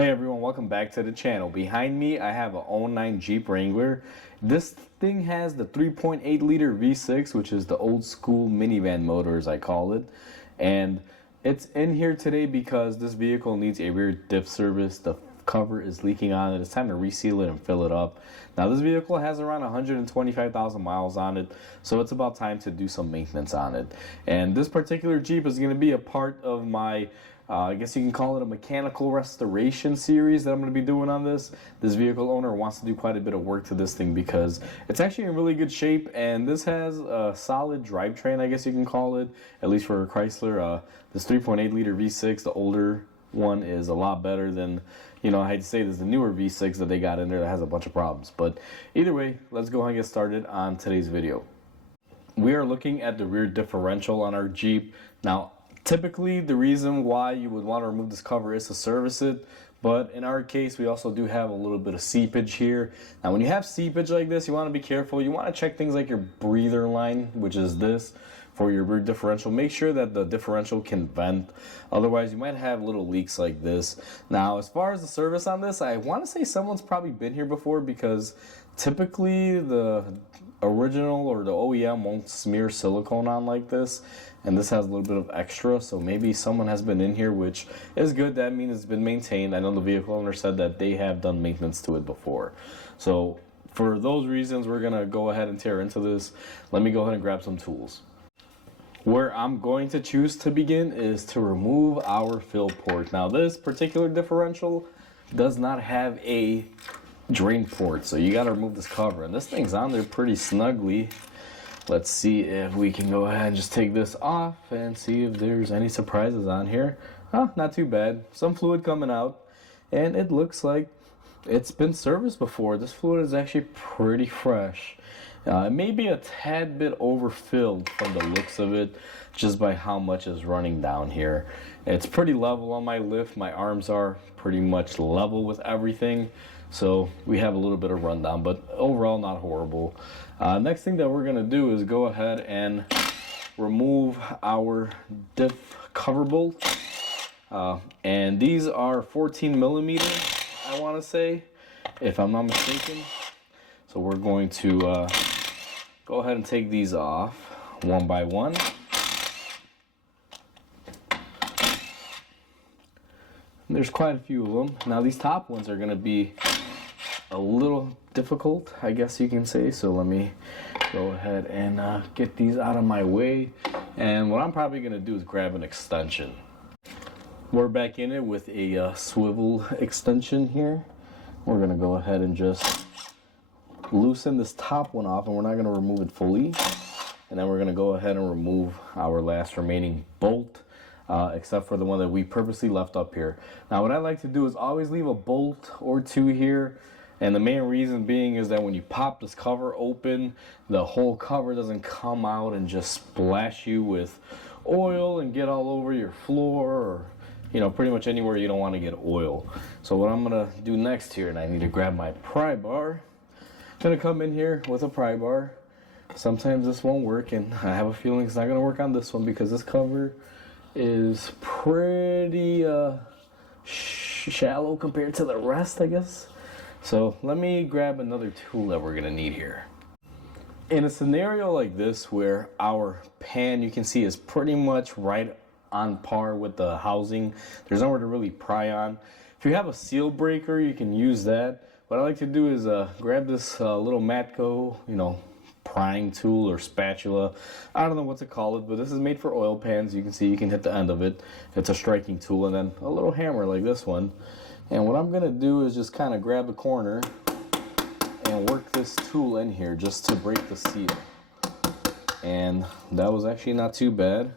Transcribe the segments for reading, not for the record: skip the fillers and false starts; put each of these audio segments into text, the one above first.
Hey everyone, welcome back to the channel. Behind me I have a 09 Jeep Wrangler. This thing has the 3.8 liter V6, which is the old school minivan motor as I call it. And it's in here today because this vehicle needs a rear diff service. The cover is leaking on it. It's time to reseal it and fill it up. Now this vehicle has around 125,000 miles on it, so it's about time to do some maintenance on it. And this particular Jeep is going to be a part of my I guess you can call it a mechanical restoration series that I'm going to be doing on this. This vehicle owner wants to do quite a bit of work to this thing because it's actually in really good shape, and this has a solid drivetrain, I guess you can call it, at least for a Chrysler. This 3.8 liter V6, the older one, is a lot better than, I hate to say this, the newer V6 that they got in there that has a bunch of problems. But either way, let's go ahead and get started on today's video. We are looking at the rear differential on our Jeep. Now, typically, the reason why you would want to remove this cover is to service it, but in our case, we also do have a little bit of seepage here. Now, when you have seepage like this, you want to be careful. You want to check things like your breather line, which is this, for your rear differential. Make sure that the differential can vent. Otherwise, you might have little leaks like this. Now, as far as the service on this, I want to say someone's probably been here before because typically the original or the OEM won't smear silicone on like this, and this has a little bit of extra, so maybe someone has been in here, which is good. That means it's been maintained. I know the vehicle owner said that they have done maintenance to it before. So for those reasons, we're gonna go ahead and tear into this. Let me go ahead and grab some tools. Where I'm going to choose to begin is to remove our fill port. Now this particular differential does not have a drain port, so you got to remove this cover, and this thing's on there pretty snugly. Let's see if we can go ahead and just take this off and see if there's any surprises on here. Not too bad. Some fluid coming out, and it looks like it's been serviced before. This fluid is actually pretty fresh. It may be a tad bit overfilled from the looks of it, just by how much is running down here. It's pretty level on my lift. My arms are pretty much level with everything, so we have a little bit of rundown, but overall not horrible. Next thing that we're gonna do is go ahead and remove our diff cover bolt. And these are 14 millimeters, I wanna say, if I'm not mistaken. So we're going to go ahead and take these off one by one. And there's quite a few of them. Now these top ones are gonna be a little difficult, I guess you can say. So let me go ahead and get these out of my way. And what I'm probably gonna do is grab an extension. We're back in it with a swivel extension here. We're gonna go ahead and just loosen this top one off, and we're not going to remove it fully, and then we're going to go ahead and remove our last remaining bolt, except for the one that we purposely left up here. Now what I like to do is always leave a bolt or two here, and the main reason being is that when you pop this cover open, the whole cover doesn't come out and just splash you with oil and get all over your floor, or pretty much anywhere you don't want to get oil. So what I'm going to do next here, and I need to grab my pry bar. Gonna come in here with a pry bar. Sometimes this won't work, and I have a feeling it's not gonna work on this one because this cover is pretty shallow compared to the rest, I guess. So let me grab another tool that we're gonna need here. In a scenario like this where our pan, you can see, is pretty much right on par with the housing, there's nowhere to really pry on. If you have a seal breaker, you can use that. What I like to do is grab this little Matco, prying tool or spatula. I don't know what to call it, but this is made for oil pans. You can see you can hit the end of it. It's a striking tool, and then a little hammer like this one. And what I'm gonna do is just kind of grab the corner and work this tool in here just to break the seal. And that was actually not too bad.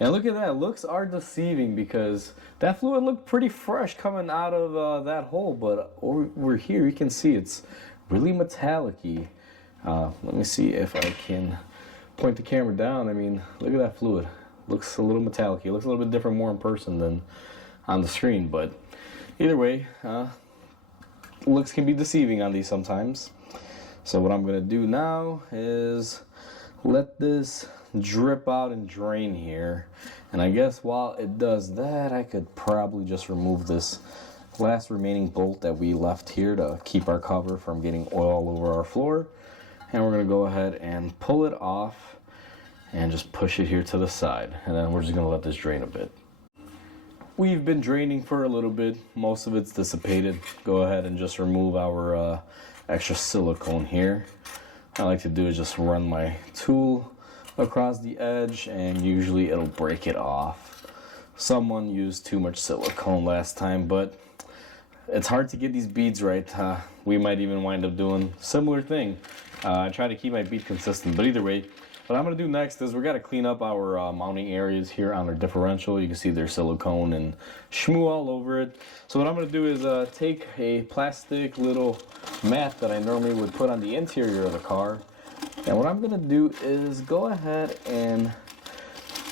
And look at that, looks are deceiving because that fluid looked pretty fresh coming out of that hole, but over here you can see it's really metallic-y. Let me see if I can point the camera down. I mean, look at that fluid. Looks a little metallic-y. It looks a little bit different more in person than on the screen, but either way, looks can be deceiving on these sometimes. So what I'm gonna do now is let this drip out and drain here, and I guess while it does that, I could probably just remove this last remaining bolt that we left here to keep our cover from getting oil all over our floor. And we're going to go ahead and pull it off and just push it here to the side. And then we're just going to let this drain a bit. We've been draining for a little bit. Most of it's dissipated. Go ahead and just remove our extra silicone here. I like to do is just run my tool across the edge, and usually it'll break it off. Someone used too much silicone last time, but it's hard to get these beads right. We might even wind up doing a similar thing. I try to keep my bead consistent, but either way, what I'm going to do next is we're going to clean up our mounting areas here on our differential. You can see there's silicone and shmoo all over it. So what I'm going to do is take a plastic little mat that I normally would put on the interior of the car. And what I'm going to do is go ahead and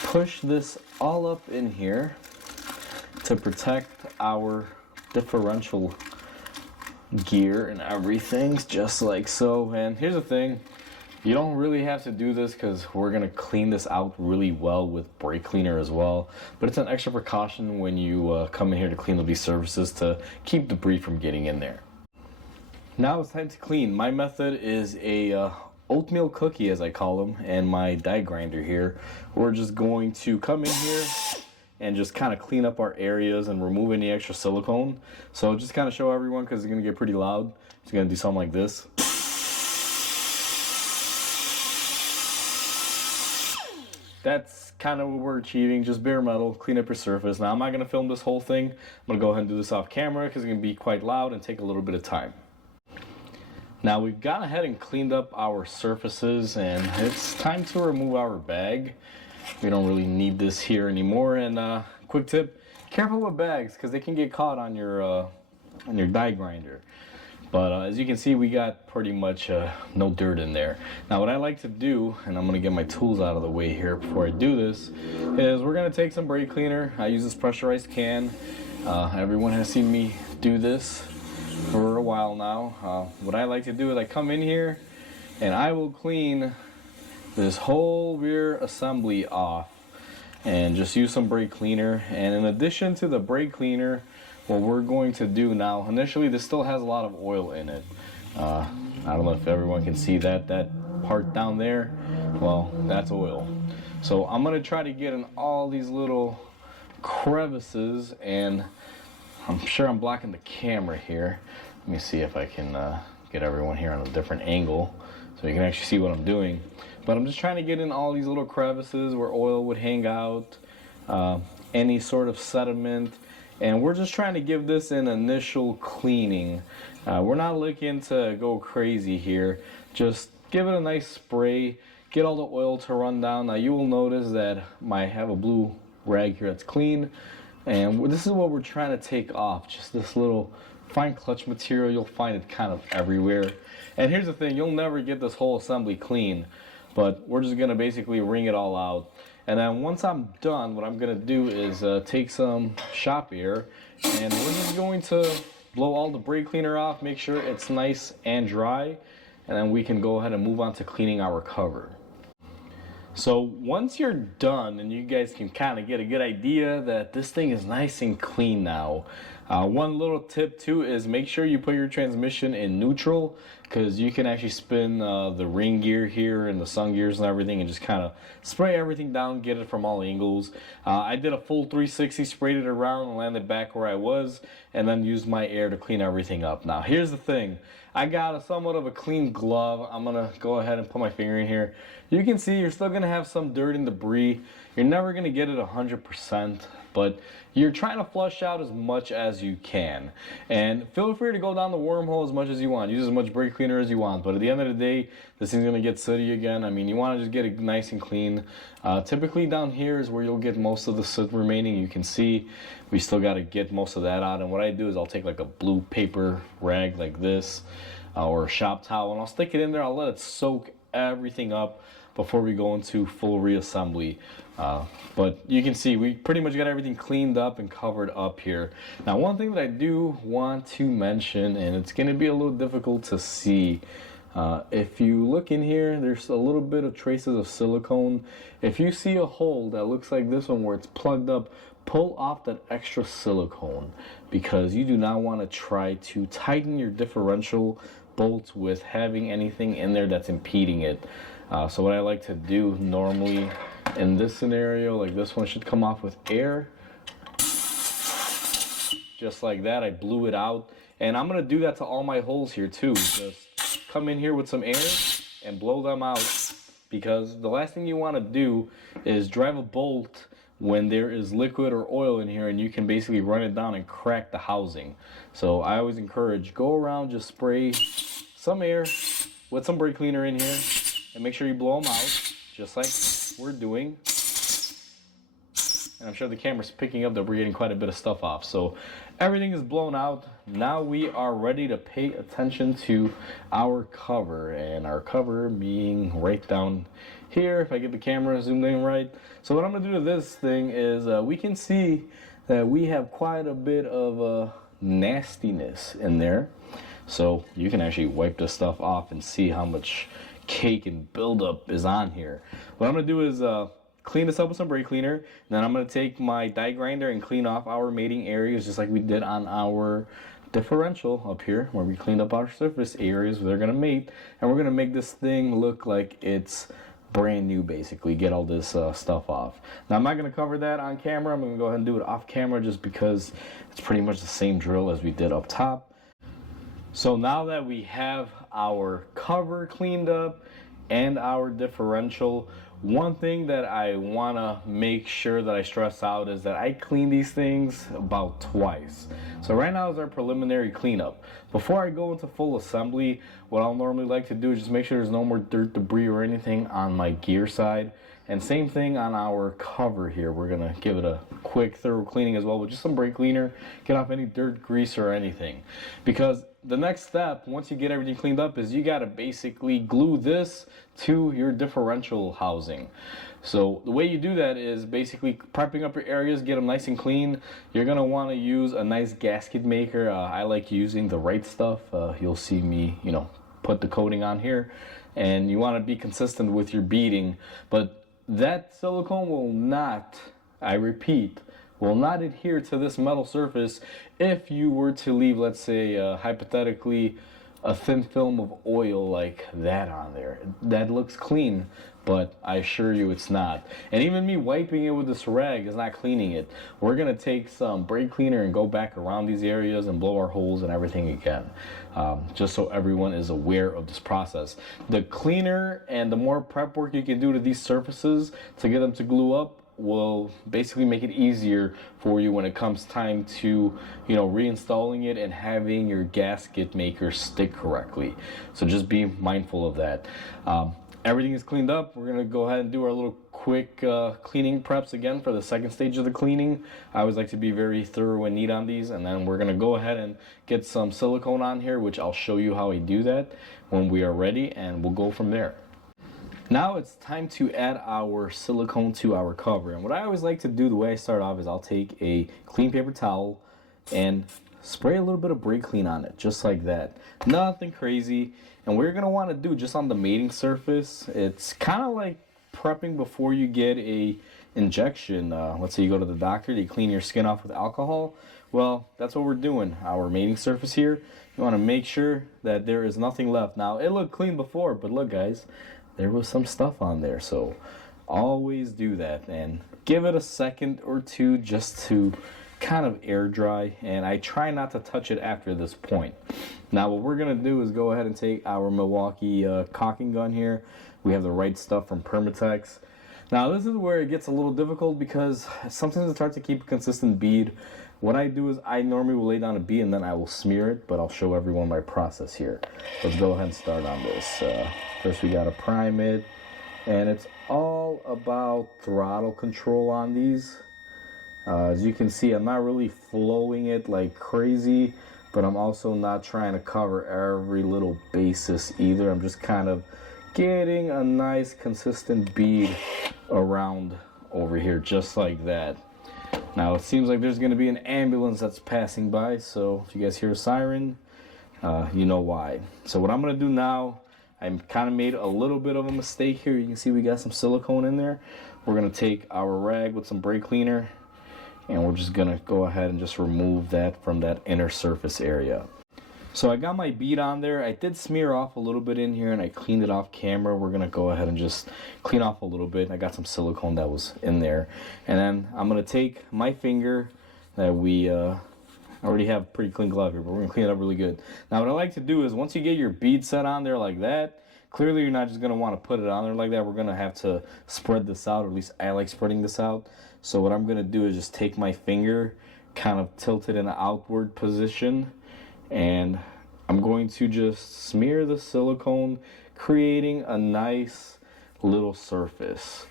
push this all up in here to protect our differential gear and everything, just like so. And here's the thing. You don't really have to do this because we're going to clean this out really well with brake cleaner as well. But it's an extra precaution when you come in here to clean up these surfaces to keep debris from getting in there. Now it's time to clean. My method is a oatmeal cookie, as I call them, and my die grinder here. We're just going to come in here and just kind of clean up our areas and remove any extra silicone. So just kind of show everyone, because it's going to get pretty loud. Just going to do something like this. That's kind of what we're achieving, just bare metal, clean up your surface. Now I'm not going to film this whole thing. I'm going to go ahead and do this off camera because it's going to be quite loud and take a little bit of time. Now we've gone ahead and cleaned up our surfaces, and it's time to remove our bag. We don't really need this here anymore. And quick tip, careful with bags because they can get caught on your die grinder. But as you can see, we got pretty much no dirt in there. Now what I like to do, and I'm going to get my tools out of the way here before I do this, is we're going to take some brake cleaner. I use this pressurized can. Everyone has seen me do this for a while now. What I like to do is I come in here and I will clean this whole rear assembly off and just use some brake cleaner. And in addition to the brake cleaner, what we're going to do now, initially this still has a lot of oil in it. I don't know if everyone can see that part down there. Well, that's oil. So I'm going to try to get in all these little crevices, and I'm sure I'm blocking the camera here. Let me see if I can get everyone here on a different angle so you can actually see what I'm doing. But I'm just trying to get in all these little crevices where oil would hang out, any sort of sediment. And we're just trying to give this an initial cleaning. We're not looking to go crazy here. Just give it a nice spray, get all the oil to run down. Now you will notice that I have a blue rag here that's clean. And this is what we're trying to take off, just this little fine clutch material. You'll find it kind of everywhere. And here's the thing, you'll never get this whole assembly clean, but we're just gonna basically wring it all out. And then once I'm done, what I'm going to do is take some shop air, and we're just going to blow all the brake cleaner off, make sure it's nice and dry, and then we can go ahead and move on to cleaning our cover. So once you're done, and you guys can kind of get a good idea that this thing is nice and clean now, one little tip too is make sure you put your transmission in neutral, because you can actually spin the ring gear here and the sun gears and everything and just kind of spray everything down, get it from all angles. I did a full 360, sprayed it around and landed back where I was, and then used my air to clean everything up. Now here's the thing, I got somewhat of a clean glove. I'm gonna go ahead and put my finger in here. You can see you're still gonna have some dirt and debris. You're never gonna get it 100%, but you're trying to flush out as much as you can. And feel free to go down the wormhole as much as you want. Use as much brake cleaner as you want. But at the end of the day, this thing's gonna get sooty again. I mean, you wanna just get it nice and clean. Typically down here is where you'll get most of the soot remaining. You can see we still gotta get most of that out. And what I do is I'll take like a blue paper rag like this, or a shop towel, and I'll stick it in there. I'll let it soak everything up before we go into full reassembly. But you can see we pretty much got everything cleaned up and covered up here. Now one thing that I do want to mention, and it's going to be a little difficult to see, if you look in here, there's a little bit of traces of silicone. If you see a hole that looks like this one where it's plugged up, pull off that extra silicone, because you do not want to try to tighten your differential bolts with having anything in there that's impeding it. So what I like to do normally in this scenario, like this one should come off with air. Just like that, I blew it out. And I'm gonna do that to all my holes here too. Just come in here with some air and blow them out, because the last thing you wanna do is drive a bolt when there is liquid or oil in here, and you can basically run it down and crack the housing. So I always encourage, go around, just spray some air with some brake cleaner in here, and make sure you blow them out, just like we're doing. And I'm sure the camera's picking up that we're getting quite a bit of stuff off. So everything is blown out. Now we are ready to pay attention to our cover, and our cover being right down here, if I get the camera zoomed in right. So what I'm gonna do to this thing is we can see that we have quite a bit of nastiness in there. So you can actually wipe this stuff off and see how much cake and buildup is on here. What I'm gonna do is clean this up with some brake cleaner, and then I'm going to take my die grinder and clean off our mating areas, just like we did on our differential up here, where we cleaned up our surface areas where they're going to mate, and we're going to make this thing look like it's brand new, basically get all this stuff off. Now I'm not going to cover that on camera. I'm going to go ahead and do it off camera, just because it's pretty much the same drill as we did up top. So now that we have our cover cleaned up and our differential, one thing that I want to make sure that I stress out is that I clean these things about twice. So right now is our preliminary cleanup. Before I go into full assembly, what I'll normally like to do is just make sure there's no more dirt, debris, or anything on my gear side. And same thing on our cover here. We're going to give it a quick, thorough cleaning as well with just some brake cleaner, get off any dirt, grease, or anything. Because the next step, once you get everything cleaned up, is you got to basically glue this to your differential housing. So the way you do that is basically prepping up your areas, get them nice and clean. You're going to want to use a nice gasket maker. I like using the right stuff. You'll see me, put the coating on here. And you want to be consistent with your beading. But that silicone will not, I repeat, will not adhere to this metal surface if you were to leave, let's say, hypothetically, a thin film of oil like that on there. That looks clean, but I assure you it's not. And even me wiping it with this rag is not cleaning it. We're gonna take some brake cleaner and go back around these areas and blow our holes and everything again, just so everyone is aware of this process. The cleaner and the more prep work you can do to these surfaces to get them to glue up will basically make it easier for you when it comes time to, reinstalling it and having your gasket maker stick correctly. So just be mindful of that. Everything is cleaned up. We're gonna go ahead and do our little quick cleaning preps again for the second stage of the cleaning. I always like to be very thorough and neat on these, and then we're gonna go ahead and get some silicone on here, which I'll show you how I do that when we are ready, and we'll go from there. Now it's time to add our silicone to our cover. And what I always like to do, the way I start off, is I'll take a clean paper towel and spray a little bit of brake clean on it, just like that. Nothing crazy. And what you're going to want to do just on the mating surface, it's kind of like prepping before you get a injection. Let's say you go to the doctor, they clean your skin off with alcohol. Well, that's what we're doing. Our mating surface here, you want to make sure that there is nothing left. Now, it looked clean before, but look, guys, there was some stuff on there. So always do that and give it a second or two just to kind of air dry, and I try not to touch it after this point. Now what we're gonna do is go ahead and take our Milwaukee caulking gun here. We have the right stuff from Permatex. Now this is where it gets a little difficult because sometimes it's hard to keep a consistent bead. What I do is I normally will lay down a bead and then I will smear it, but I'll show everyone my process here. Let's go ahead and start on this. First we gotta prime it, and it's all about throttle control on these. As you can see, I'm not really flowing it like crazy, but I'm also not trying to cover every little basis either. I'm just kind of getting a nice consistent bead around over here, just like that. Now it seems like there's going to be an ambulance that's passing by, so if you guys hear a siren, you know why. So what I'm going to do now, I kind of made a little bit of a mistake here. You can see we got some silicone in there. We're going to take our rag with some brake cleaner, and we're just gonna go ahead and just remove that from that inner surface area. So I got my bead on there. I did smear off a little bit in here and I cleaned it off camera. We're gonna go ahead and just clean off a little bit. I got some silicone that was in there. And then I'm gonna take my finger that we already have pretty clean glove here, but we're gonna clean it up really good. Now what I like to do is once you get your bead set on there like that, clearly you're not just gonna wanna put it on there like that. We're gonna have to spread this out, or at least I like spreading this out. So what I'm gonna do is just take my finger, kind of tilt it in an outward position, and I'm going to just smear the silicone, creating a nice little surface.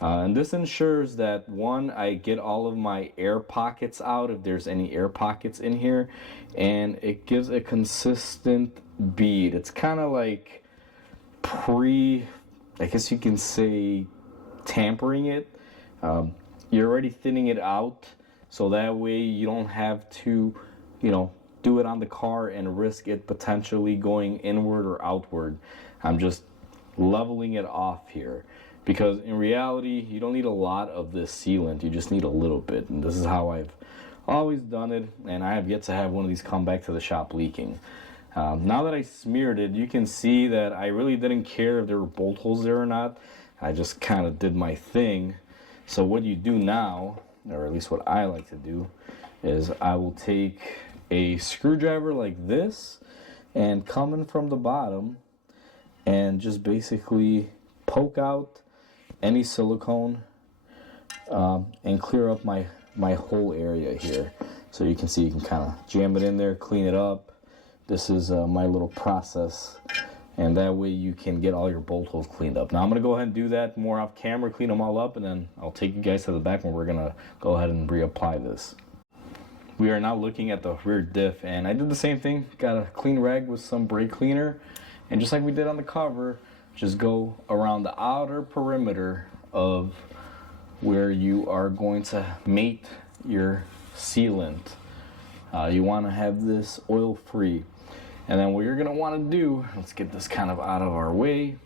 And this ensures that, one, I get all of my air pockets out if there's any air pockets in here, and it gives a consistent bead. It's kind of like I guess you can say, tampering it. You're already thinning it out, so that way you don't have to, do it on the car and risk it potentially going inward or outward. I'm just leveling it off here, because in reality you don't need a lot of this sealant, you just need a little bit, and this is how I've always done it, and I have yet to have one of these come back to the shop leaking. Now that I smeared it, you can see that I really didn't care if there were bolt holes there or not. I just kind of did my thing. So what you do now, or at least what I like to do, is I will take a screwdriver like this and come in from the bottom and just basically poke out any silicone and clear up my whole area here. So you can see, you can kind of jam it in there, clean it up. This is my little process, and that way you can get all your bolt holes cleaned up. Now I'm gonna go ahead and do that more off camera, clean them all up, and then I'll take you guys to the back when we're gonna go ahead and reapply this. We are now looking at the rear diff, and I did the same thing. Got a clean rag with some brake cleaner, and just like we did on the cover, just go around the outer perimeter of where you are going to mate your sealant. You want to have this oil free, and then what you're going to want to do, let's get this kind of out of our way.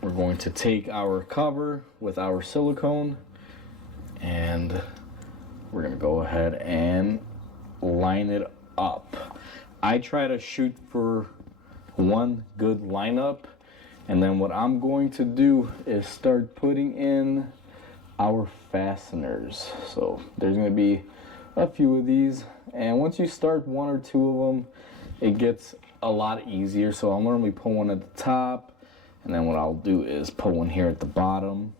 We're going to take our cover with our silicone, and we're going to go ahead and line it up. I try to shoot for one good lineup, and then what I'm going to do is start putting in our fasteners. So there's going to be a few of these, and once you start one or two of them, it gets a lot easier. So I'll normally put one at the top, and then what I'll do is put one here at the bottom.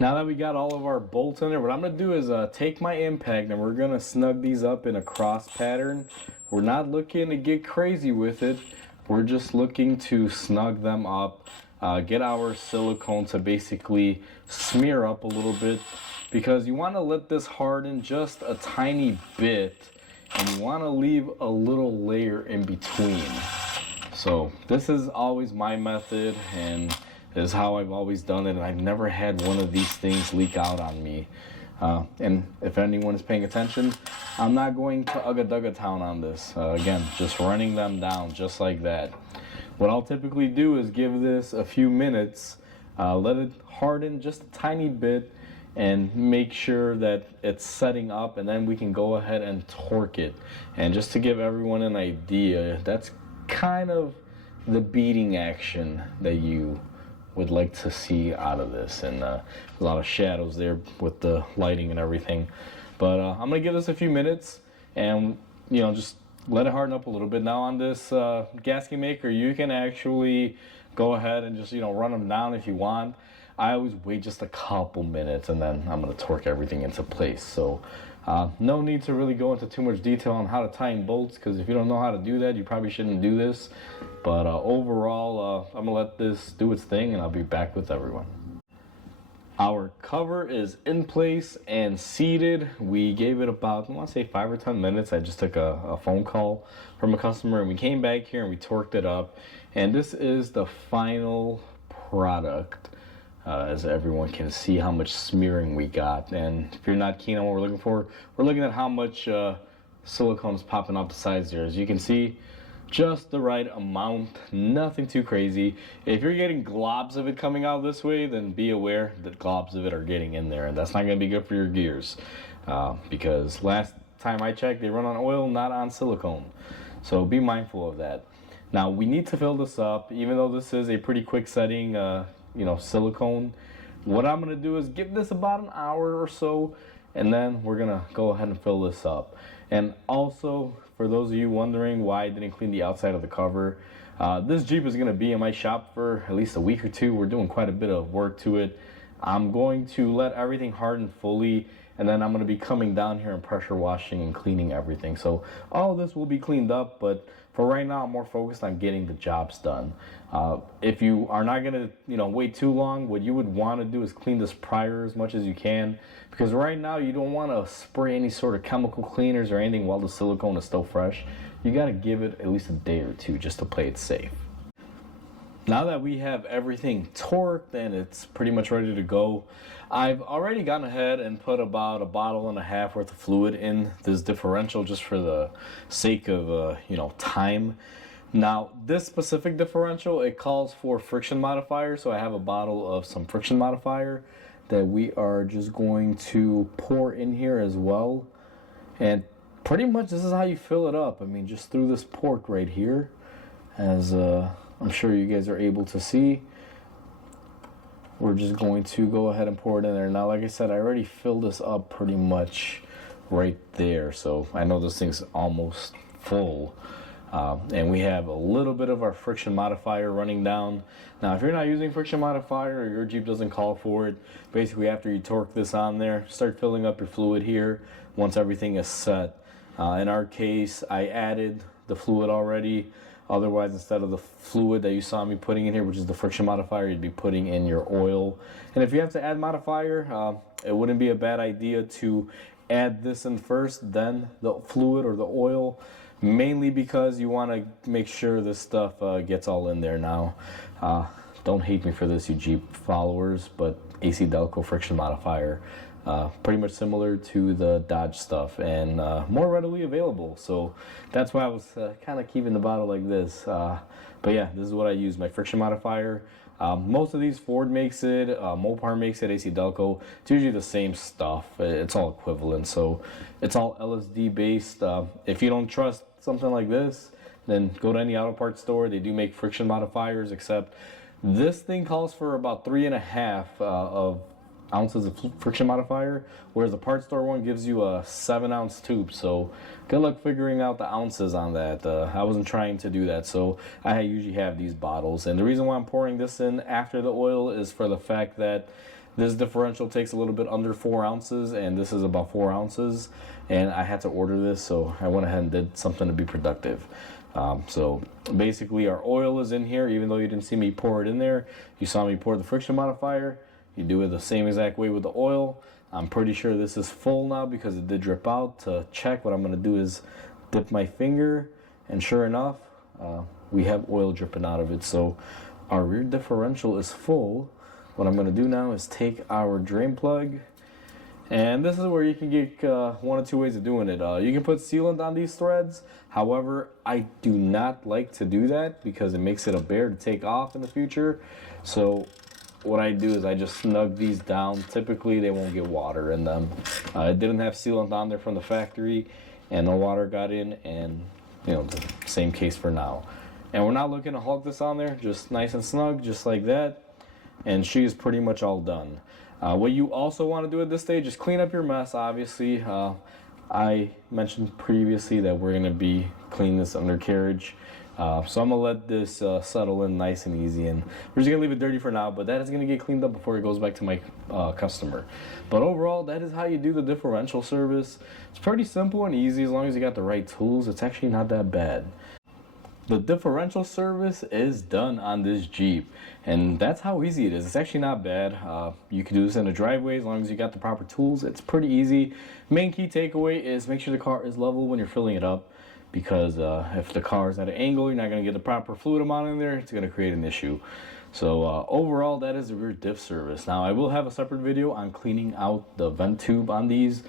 Now that we got all of our bolts in there, what I'm going to do is take my impact, and we're going to snug these up in a cross pattern. We're not looking to get crazy with it. We're just looking to snug them up, get our silicone to basically smear up a little bit, because you want to let this harden just a tiny bit, and you want to leave a little layer in between. So this is always my method, and is how I've always done it, and I've never had one of these things leak out on me. And if anyone is paying attention, I'm not going to Ugga town on this. Again, just running them down just like that. What I'll typically do is give this a few minutes, let it harden just a tiny bit, and make sure that it's setting up, and then we can go ahead and torque it. And just to give everyone an idea, that's kind of the beading action that you would like to see out of this, and a lot of shadows there with the lighting and everything. But I'm gonna give this a few minutes, and just let it harden up a little bit. Now on this gasket maker, you can actually go ahead and just run them down if you want. I always wait just a couple minutes, and then I'm gonna torque everything into place. So no need to really go into too much detail on how to tighten bolts, because if you don't know how to do that, you probably shouldn't do this. But overall, I'm gonna let this do its thing, and I'll be back with everyone. Our cover is in place and seated. We gave it about, I want to say 5 or 10 minutes. I just took a phone call from a customer, and we came back here and we torqued it up. And this is the final product. As everyone can see how much smearing we got. And if you're not keen on what we're looking for, we're looking at how much silicone is popping off the sides there. As you can see, just the right amount, nothing too crazy. If you're getting globs of it coming out this way, then be aware that globs of it are getting in there, and that's not going to be good for your gears. because last time I checked, they run on oil, not on silicone. So be mindful of that. Now we need to fill this up, even though this is a pretty quick setting, silicone. What I'm gonna do is give this about an hour or so, and then we're gonna go ahead and fill this up. And also, for those of you wondering why I didn't clean the outside of the cover, this Jeep is gonna be in my shop for at least a week or two. We're doing quite a bit of work to it. I'm going to let everything harden fully, and then I'm going to be coming down here and pressure washing and cleaning everything. So all of this will be cleaned up, but for right now I'm more focused on getting the jobs done. If you are not going to wait too long, what you would want to do is clean this prior as much as you can, because right now you don't want to spray any sort of chemical cleaners or anything while the silicone is still fresh. You got to give it at least a day or two just to play it safe. Now that we have everything torqued and it's pretty much ready to go, I've already gone ahead and put about 1.5 bottles worth of fluid in this differential just for the sake of time. Now this specific differential, it calls for friction modifier, so I have a bottle of some friction modifier that we are just going to pour in here as well. And pretty much this is how you fill it up. I mean, just through this port right here, as I'm sure you guys are able to see. We're just going to go ahead and pour it in there. Now, like I said, I already filled this up pretty much right there. So I know this thing's almost full. And we have a little bit of our friction modifier running down. Now, if you're not using friction modifier or your Jeep doesn't call for it, basically after you torque this on there, start filling up your fluid here once everything is set. In our case, I added the fluid already. Otherwise, instead of the fluid that you saw me putting in here, which is the friction modifier, you'd be putting in your oil. And if you have to add modifier, it wouldn't be a bad idea to add this in first, then the fluid or the oil, mainly because you want to make sure this stuff gets all in there. Now, don't hate me for this, you Jeep followers, but AC Delco friction modifier, pretty much similar to the Dodge stuff and more readily available. So that's why I was kind of keeping the bottle like this. But yeah, this is what I use, my friction modifier. Most of these, Ford makes it, Mopar makes it, AC Delco. It's usually the same stuff. It's all equivalent. So it's all LSD based. If you don't trust something like this, then go to any auto parts store. They do make friction modifiers, except this thing calls for about 3.5 ounces of friction modifier, whereas the parts store one gives you a 7-ounce tube. So good luck figuring out the ounces on that. I wasn't trying to do that, so I usually have these bottles. And the reason why I'm pouring this in after the oil is for the fact that this differential takes a little bit under 4 ounces, and this is about 4 ounces. And I had to order this, so I went ahead and did something to be productive. So basically our oil is in here, even though you didn't see me pour it in there. You saw me pour the friction modifier. You do it the same exact way with the oil. I'm pretty sure this is full now because it did drip out. To check, what I'm going to do is dip my finger, and sure enough, we have oil dripping out of it. So our rear differential is full. What I'm going to do now is take our drain plug, and this is where you can get one of two ways of doing it. You can put sealant on these threads. However, I do not like to do that because it makes it a bear to take off in the future. So what I do is I just snug these down. Typically they won't get water in them. It didn't have sealant on there from the factory, and no water got in, and the same case for now. And we're not looking to hulk this on there, just nice and snug, just like that. And she is pretty much all done. What you also want to do at this stage is clean up your mess, obviously. I mentioned previously that we're going to be cleaning this undercarriage. So I'm going to let this settle in nice and easy, and we're just going to leave it dirty for now, but that is going to get cleaned up before it goes back to my customer. But overall, that is how you do the differential service. It's pretty simple and easy as long as you got the right tools. It's actually not that bad. The differential service is done on this Jeep, and that's how easy it is. It's actually not bad. You can do this in a driveway as long as you got the proper tools. It's pretty easy. Main key takeaway is make sure the car is level when you're filling it up, because if the car is at an angle, you're not going to get the proper fluid amount in there. It's going to create an issue. So overall, that is the rear diff service. Now, I will have a separate video on cleaning out the vent tube on these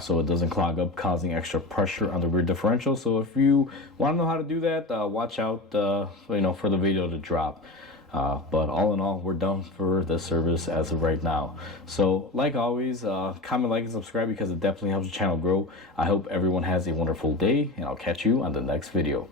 so it doesn't clog up, causing extra pressure on the rear differential. So if you want to know how to do that, watch out for the video to drop. But all in all, we're done for this service as of right now. So like always, comment, like, and subscribe because it definitely helps the channel grow. I hope everyone has a wonderful day, and I'll catch you on the next video.